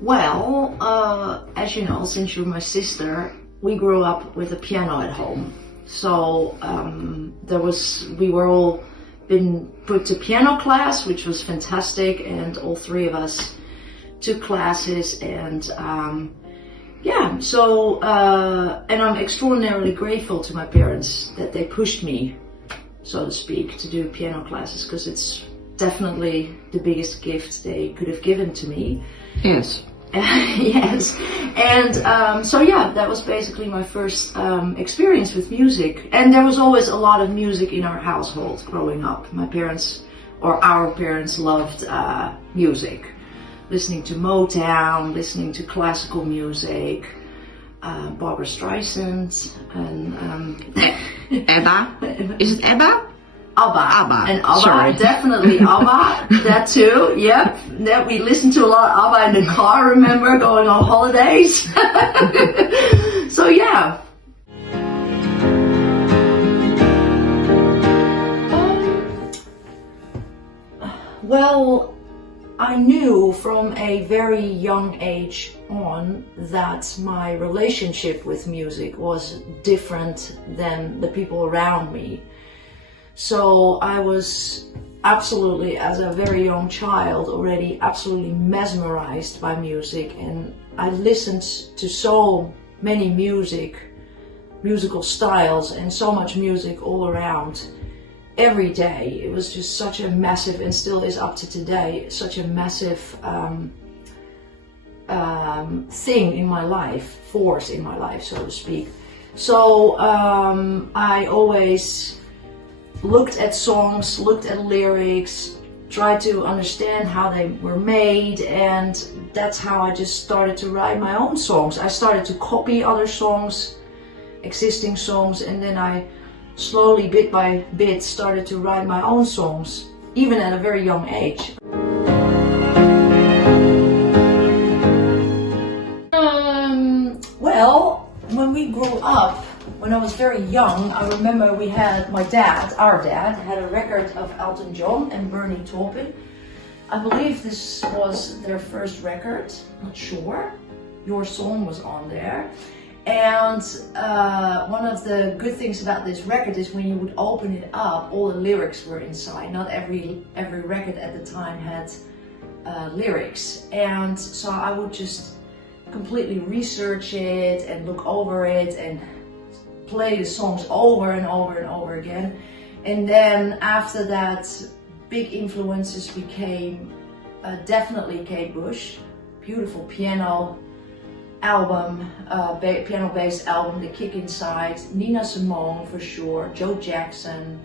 Well, as you know, since you're my sister, we grew up with a piano at home. So we were all been put to piano class, which was fantastic, and all three of us took classes, and and I'm extraordinarily grateful to my parents that they pushed me, so to speak, to do piano classes, because it's definitely the biggest gift they could have given to me. Yes. Yes, and that was basically my first experience with music. And there was always a lot of music in our household growing up. My parents, or our parents, loved music, listening to Motown, listening to classical music, Barbra Streisand, and ABBA. Is it ABBA? ABBA. And ABBA, Sorry. definitely ABBA, that too, yep. That we listened to a lot of ABBA in the car, remember, going on holidays. So yeah. Well, I knew from a very young age on that my relationship with music was different than the people around me. So I was absolutely, as a very young child, already absolutely mesmerized by music, and I listened to so many musical styles and so much music all around every day. It was just such a massive, and still is up to today, such a massive thing in my life, force in my life, so to speak. So I always looked at songs, looked at lyrics, tried to understand how they were made, and that's how I just started to write my own songs. I started to copy other songs, existing songs, and then I slowly, bit by bit, started to write my own songs, even at a very young age. Well, when we grew up, when I was very young, I remember our dad, had a record of Elton John and Bernie Taupin. I believe this was their first record, not sure. Your Song was on there. And one of the good things about this record is when you would open it up, all the lyrics were inside. Not every record at the time had lyrics. And so I would just completely research it and look over it and play the songs over and over and over again. And then after that, big influences became definitely Kate Bush, beautiful piano album, piano-based album, The Kick Inside, Nina Simone for sure, Joe Jackson,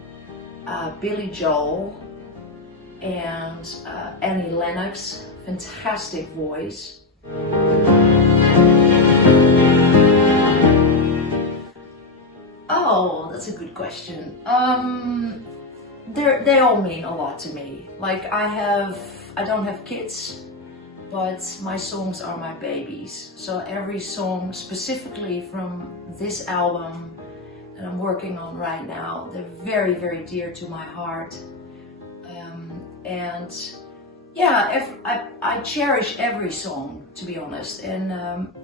Billy Joel, and Annie Lennox, fantastic voice. Oh, that's a good question. They all mean a lot to me. Like I don't have kids, but my songs are my babies. So every song specifically from this album that I'm working on right now, they're very, very dear to my heart. I cherish every song, to be honest. And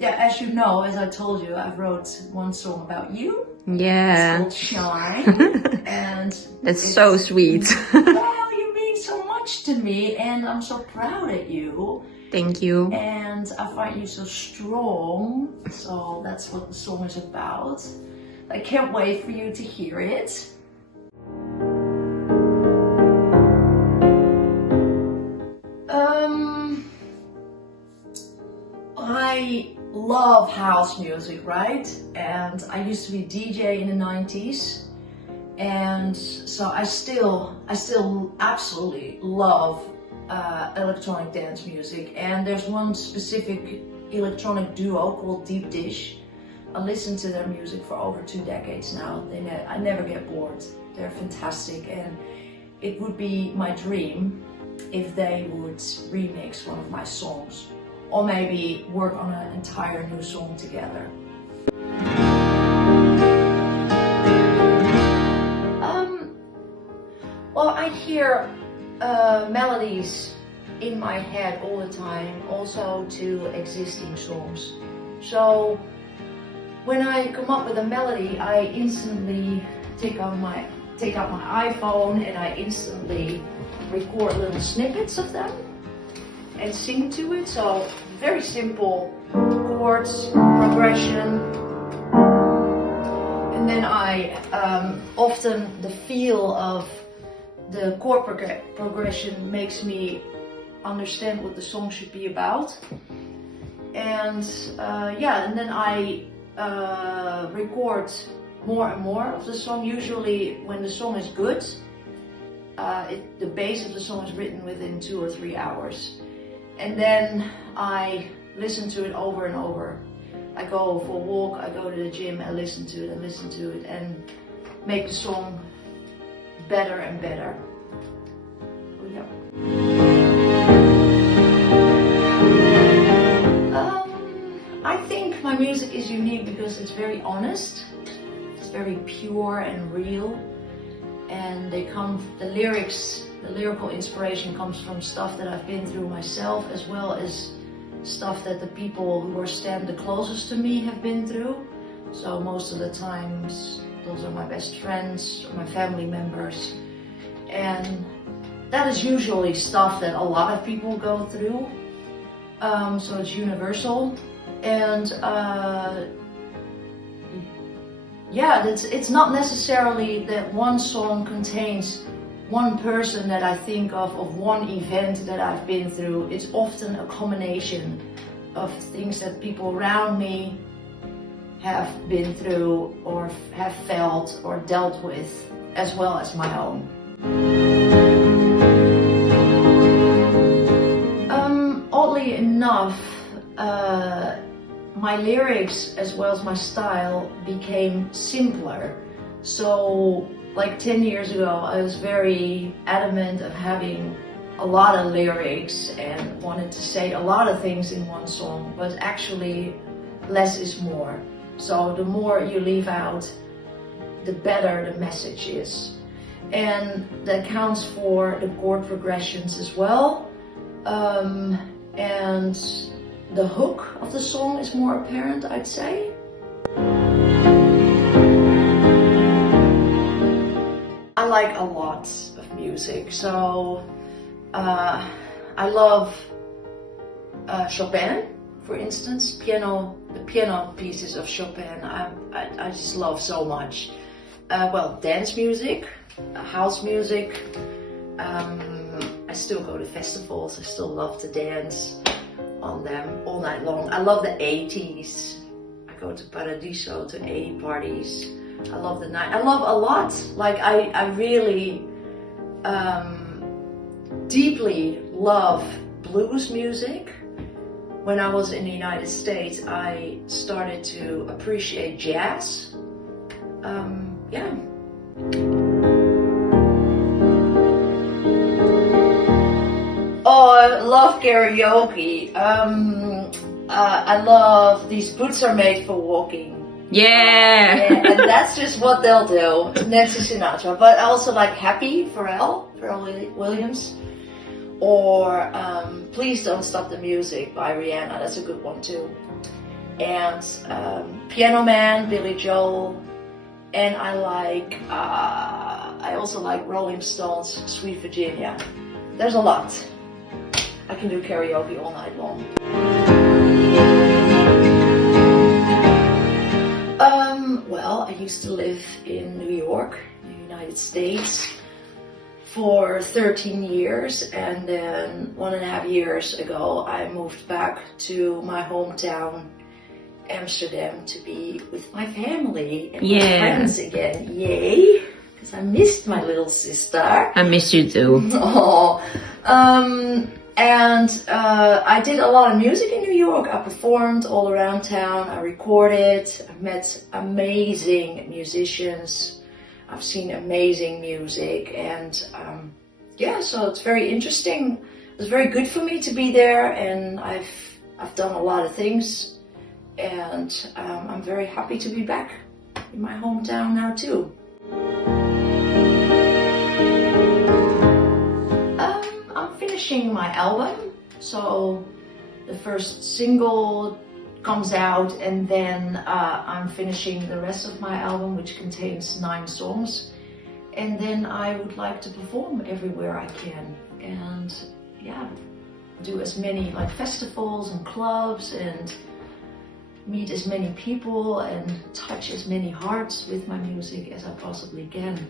as you know, as I told you, I wrote one song about you. Yeah. It's called Shine. And that's so sweet. Well, you mean so much to me, and I'm so proud of you. Thank you. And I find you so strong, so that's what the song is about. I can't wait for you to hear it. I love house music, right? And I used to be DJ in the 90s. And so I still absolutely love electronic dance music, and there's one specific electronic duo called Deep Dish. I listen to their music for over 2 decades now. I never get bored. They're fantastic, and it would be my dream if they would remix one of my songs, or maybe work on an entire new song together. Well, I hear melodies in my head all the time, also to existing songs. So when I come up with a melody, I instantly take out my iPhone and I instantly record little snippets of them and sing to it. So very simple chords, progression. And then I often the feel of the chord progression makes me understand what the song should be about. And and then I record more and more of the song. Usually when the song is good, the base of the song is written within 2 or 3 hours. And then I listen to it over and over. I go for a walk, I go to the gym and listen to it and listen to it and make the song better and better. Oh, yeah. I think my music is unique because it's very honest. It's very pure and real. And the lyrical inspiration comes from stuff that I've been through myself, as well as stuff that the people who stand the closest to me have been through. So most of the times, those are my best friends or my family members. And that is usually stuff that a lot of people go through. So it's universal. And it's not necessarily that one song contains one person that I think of one event that I've been through. It's often a combination of things that people around me have been through or have felt or dealt with, as well as my own. Oddly enough, my lyrics as well as my style became simpler. So like 10 years ago, I was very adamant of having a lot of lyrics and wanted to say a lot of things in one song, but actually less is more. So the more you leave out, the better the message is. And that counts for the chord progressions as well. And the hook of the song is more apparent, I'd say. I like a lot of music, so I love Chopin, for instance. The piano pieces of Chopin, I just love so much. Dance music, house music. I still go to festivals. I still love to dance on them all night long. I love the 80s. I go to Paradiso, to 80 parties. I love the night. I love a lot. Like I really deeply love blues music. When I was in the United States, I started to appreciate jazz. Oh, I love karaoke. I love These Boots Are Made for Walking. Yeah. And that's just what they'll do next to Sinatra. But I also like Happy, Pharrell Williams. Or Please Don't Stop the Music by Rihanna. That's a good one too. And Piano Man, Billy Joel. And I also like Rolling Stones, Sweet Virginia. There's a lot. I can do karaoke all night long. I used to live in New York, in the United States, for 13 years, and then 1.5 years ago I moved back to my hometown, Amsterdam, to be with my family and my friends again. Yay! Because I missed my little sister. I miss you too. I did a lot of music in New York. I performed all around town. I recorded. I've met amazing musicians. I've seen amazing music, and so it's very interesting. It was very good for me to be there, and I've done a lot of things, and I'm very happy to be back in my hometown now too. finishing my album. So the first single comes out, and then I'm finishing the rest of my album, which contains 9 songs. And then I would like to perform everywhere I can, and yeah, do as many like festivals and clubs and meet as many people and touch as many hearts with my music as I possibly can.